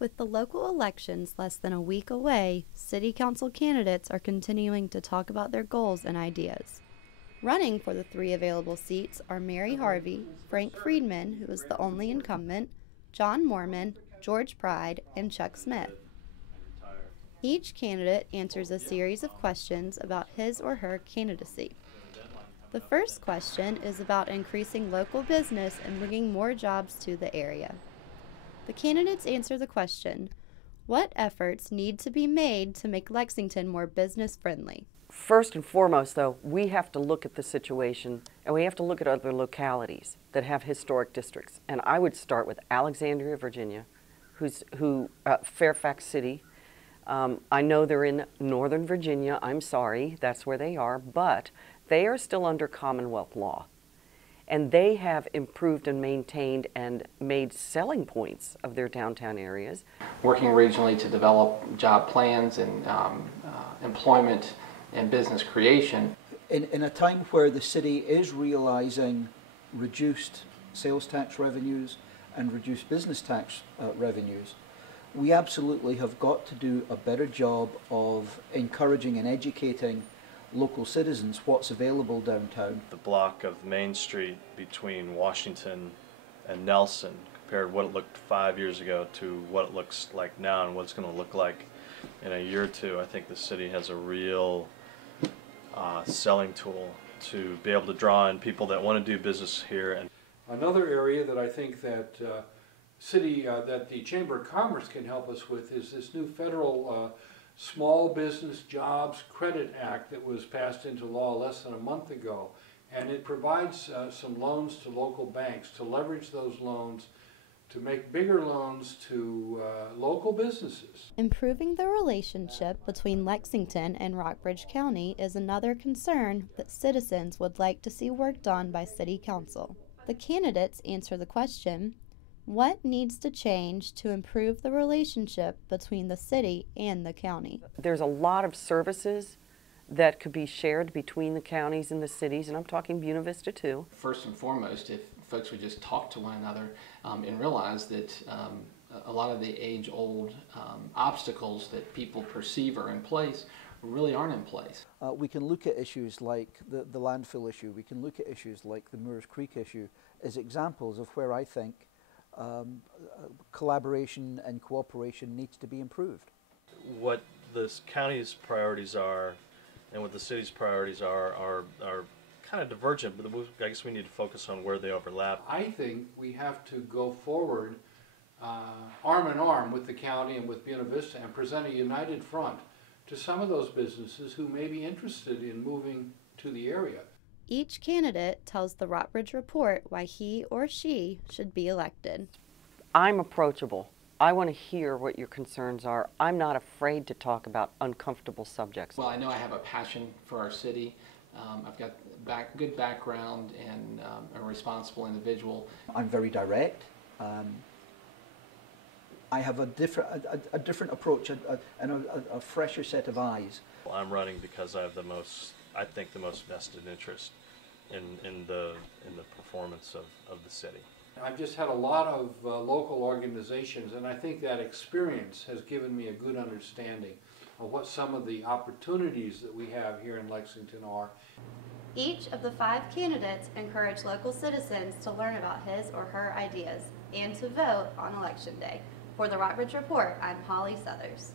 With the local elections less than a week away, city council candidates are continuing to talk about their goals and ideas. Running for the three available seats are Mary Harvey, Frank Friedman, who is the only incumbent, John Mormon, George Pride, and Chuck Smith. Each candidate answers a series of questions about his or her candidacy. The first question is about increasing local business and bringing more jobs to the area. The candidates answer the question, what efforts need to be made to make Lexington more business-friendly? First and foremost, though, we have to look at the situation, and we have to look at other localities that have historic districts. And I would start with Alexandria, Virginia, Fairfax City. I know they're in Northern Virginia. I'm sorry, that's where they are, but they are still under Commonwealth law. And they have improved and maintained and made selling points of their downtown areas. Working regionally to develop job plans and employment and business creation. In a time where the city is realizing reduced sales tax revenues and reduced business tax revenues, we absolutely have got to do a better job of encouraging and educating local citizens what's available downtown. The block of Main Street between Washington and Nelson, compared what it looked 5 years ago to what it looks like now and what it's going to look like in a year or two, I think the city has a real selling tool to be able to draw in people that want to do business here. And another area that I think that that the Chamber of Commerce can help us with is this new federal Small Business Jobs Credit Act that was passed into law less than a month ago. And it provides some loans to local banks to leverage those loans to make bigger loans to local businesses. Improving the relationship between Lexington and Rockbridge County is another concern that citizens would like to see worked on by City Council. The candidates answer the question, what needs to change to improve the relationship between the city and the county? There's a lot of services that could be shared between the counties and the cities, and I'm talking Buena Vista too. First and foremost, if folks would just talk to one another and realize that a lot of the age-old obstacles that people perceive are in place really aren't in place. We can look at issues like the landfill issue, we can look at issues like the Moores Creek issue as examples of where I think collaboration and cooperation needs to be improved. what this county's priorities are and what the city's priorities are kind of divergent, but I guess we need to focus on where they overlap. I think we have to go forward arm in arm with the county and with Buena Vista and present a united front to some of those businesses who may be interested in moving to the area. Each candidate tells the Rockbridge Report why he or she should be elected. I'm approachable. I want to hear what your concerns are. I'm not afraid to talk about uncomfortable subjects. Well, I know I have a passion for our city. I've got good background and a responsible individual. I'm very direct. I have a different approach and a fresher set of eyes. Well, I'm running because I have the most vested interest in the performance of the city. I've just had a lot of local organizations, and I think that experience has given me a good understanding of what some of the opportunities that we have here in Lexington are. Each of the 5 candidates encourage local citizens to learn about his or her ideas and to vote on Election Day. For the Rockbridge Report, I'm Holly Southers.